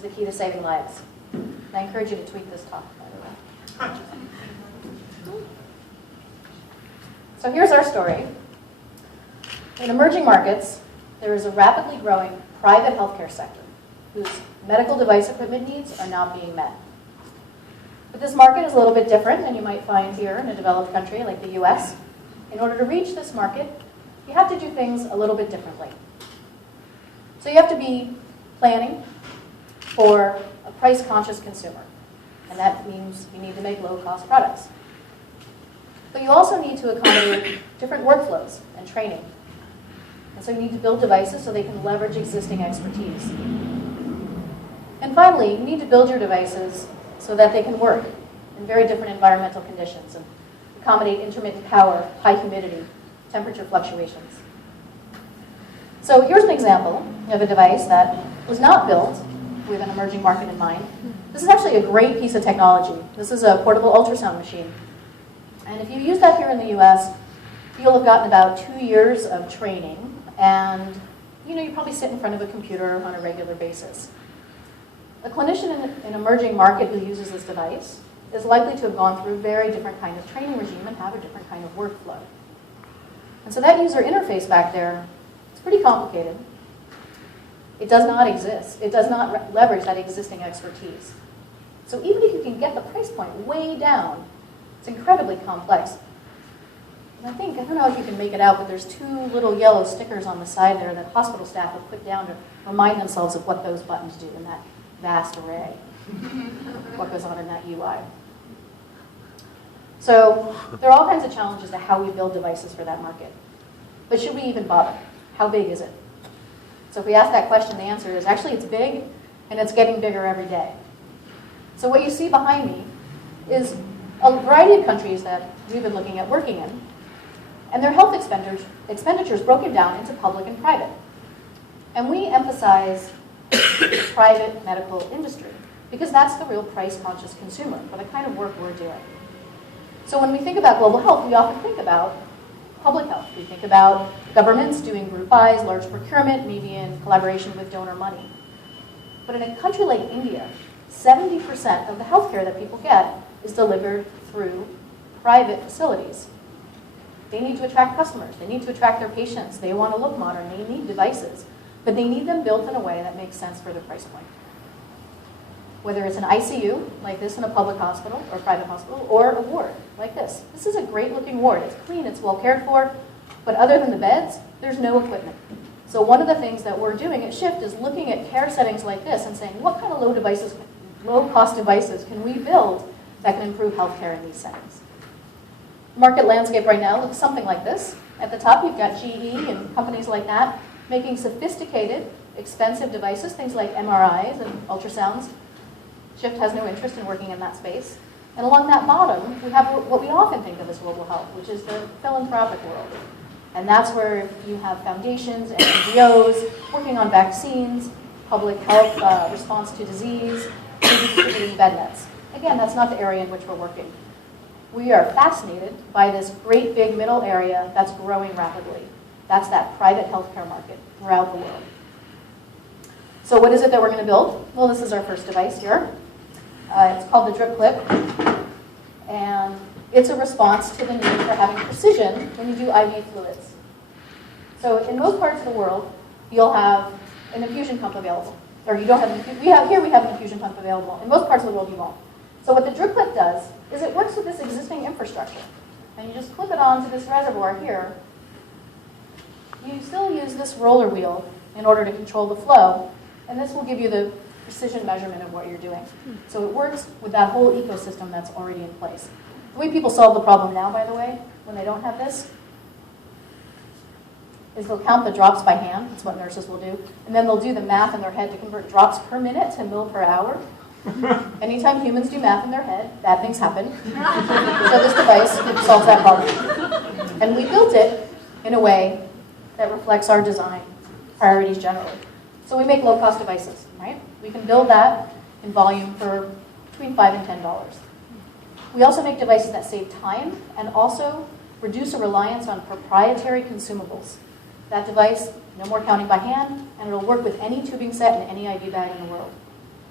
is the key to saving lives. And I encourage you to tweet this talk, by the way. So here's our story. In emerging markets, there is a rapidly growing private healthcare sector whose medical device equipment needs are now being met. But this market is a little bit different than you might find here in a developed country like the US. In order to reach this market, you have to do things a little bit differently. So you have to be planning for a price-conscious consumer. And that means you need to make low-cost products. But you also need to accommodate different workflows and training. And so you need to build devices so they can leverage existing expertise. And finally, you need to build your devices so that they can work in very different environmental conditions and accommodate intermittent power, high humidity, temperature fluctuations. So here's an example of a device that was not built with an emerging market in mind. This is actually a great piece of technology. This is a portable ultrasound machine. And if you use that here in the US, you'll have gotten about 2 years of training, and you probably sit in front of a computer on a regular basis. A clinician in an emerging market who uses this device is likely to have gone through a very different kind of training regime and have a different kind of workflow. And so that user interface back there is pretty complicated. It does not exist. It does not leverage that existing expertise. So even if you can get the price point way down, it's incredibly complex. And I don't know if you can make it out, but there's 2 little yellow stickers on the side there that hospital staff have put down to remind themselves of what those buttons do in that vast array, what goes on in that UI. So there are all kinds of challenges to how we build devices for that market. But should we even bother? How big is it? So if we ask that question, the answer is actually it's big, and it's getting bigger every day. So what you see behind me is a variety of countries that we've been looking at working in, and their health expenditures broken down into public and private. And we emphasize the private medical industry because that's the real price-conscious consumer for the kind of work we're doing. So when we think about global health, we often think about public health. We think about governments doing group buys, large procurement, maybe in collaboration with donor money. But in a country like India, 70% of the healthcare that people get is delivered through private facilities. They need to attract customers. They need to attract their patients. They want to look modern. They need devices. But they need them built in a way that makes sense for their price point. Whether it's an ICU, like this in a public hospital or private hospital, or a ward, like this. This is a great-looking ward. It's clean. It's well cared for. But other than the beds, there's no equipment. So one of the things that we're doing at Shift is looking at care settings like this and saying, what kind of low-cost devices can we build that can improve healthcare in these settings? The market landscape right now looks something like this. At the top, you've got GE and companies like that making sophisticated, expensive devices, things like MRIs and ultrasounds. Shift has no interest in working in that space. And along that bottom, we have what we often think of as global health, which is the philanthropic world. And that's where you have foundations and NGOs working on vaccines, public health response to disease, maybe distributing bed nets. Again, that's not the area in which we're working. We are fascinated by this great big middle area that's growing rapidly. That's that private healthcare market throughout the world. So what is it that we're going to build? Well, this is our first device here. It's called the drip clip. And it's a response to the need for having precision when you do IV fluids. So in most parts of the world, you'll have an infusion pump available. Or you don't have, we have an infusion pump available. In most parts of the world, you won't. So what the drip clip does is it works with this existing infrastructure. And you just clip it onto this reservoir here. You still use this roller wheel in order to control the flow. And this will give you the precision measurement of what you're doing. So it works with that whole ecosystem that's already in place. The way people solve the problem now, by the way, when they don't have this, is they'll count the drops by hand. That's what nurses will do. And then they'll do the math in their head to convert drops per minute to mil per hour. Anytime humans do math in their head, bad things happen. So this device solves that problem. And we built it in a way that reflects our design priorities generally. So we make low-cost devices, right? We can build that in volume for between $5 and $10. We also make devices that save time and also reduce a reliance on proprietary consumables. That device, no more counting by hand, and it'll work with any tubing set and any IV bag in the world.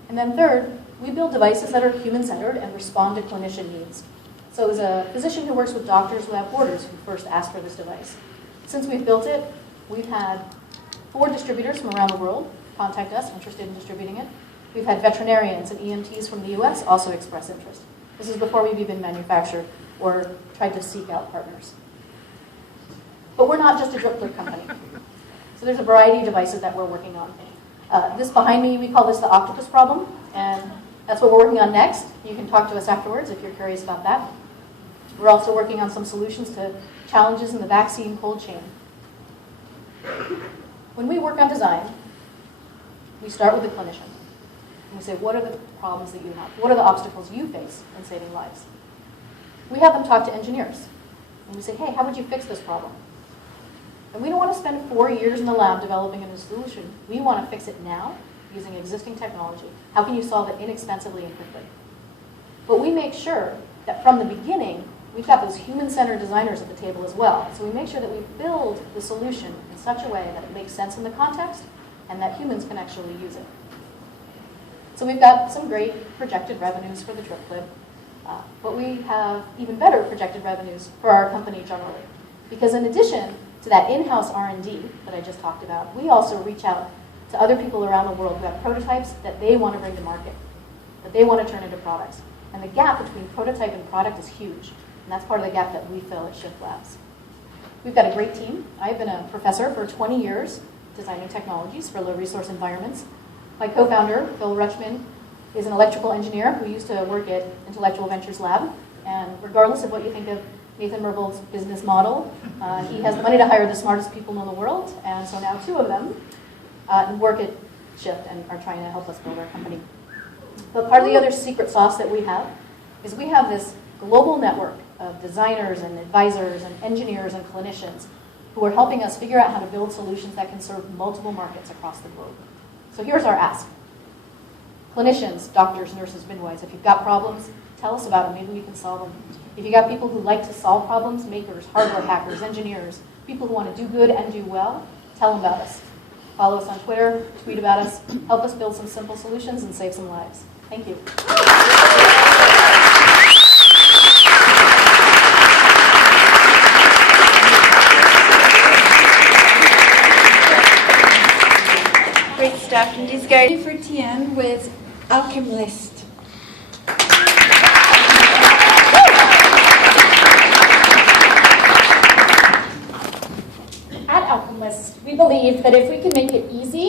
And then third, we build devices that are human-centered and respond to clinician needs. So as a physician who works with doctors without borders who first asked for this device, since we've built it, we've had 4 distributors from around the world contact us interested in distributing it. We've had veterinarians and EMTs from the US also express interest. This is before we've even manufactured or tried to seek out partners. But we're not just a drip clip company. So there's a variety of devices that we're working on. This behind me, we call this the octopus problem, and that's what we're working on next. You can talk to us afterwards if you're curious about that. We're also working on some solutions to challenges in the vaccine cold chain. When we work on design, we start with the clinician. And we say, what are the problems that you have? What are the obstacles you face in saving lives? We have them talk to engineers. And we say, hey, how would you fix this problem? And we don't want to spend 4 years in the lab developing a new solution. We want to fix it now using existing technology. How can you solve it inexpensively and quickly? But we make sure that from the beginning, we've got those human-centered designers at the table as well. So we make sure that we build the solution in such a way that it makes sense in the context and that humans can actually use it. So we've got some great projected revenues for the drip clip, but we have even better projected revenues for our company generally. Because in addition to that in-house R&D that I just talked about, we also reach out to other people around the world who have prototypes that they want to bring to market, that they want to turn into products. And the gap between prototype and product is huge. And that's part of the gap that we fill at Shift Labs. We've got a great team. I've been a professor for 20 years designing technologies for low-resource environments. My co-founder, Phil Rutschman, is an electrical engineer who used to work at Intellectual Ventures Lab. And regardless of what you think of Nathan Mervel's business model, he has the money to hire the smartest people in the world. And so now 2 of them work at Shift and are trying to help us build our company. But part of the other secret sauce that we have is we have this global network of designers and advisors and engineers and clinicians who are helping us figure out how to build solutions that can serve multiple markets across the globe. So here's our ask. Clinicians, doctors, nurses, midwives, if you've got problems, tell us about them. Maybe we can solve them. If you've got people who like to solve problems, makers, hardware hackers, engineers, people who want to do good and do well, tell them about us. Follow us on Twitter, tweet about us, help us build some simple solutions and save some lives. Thank you. Great stuff. And just go for TN with Alchemist. At Alchemist, we believe that if we can make it easy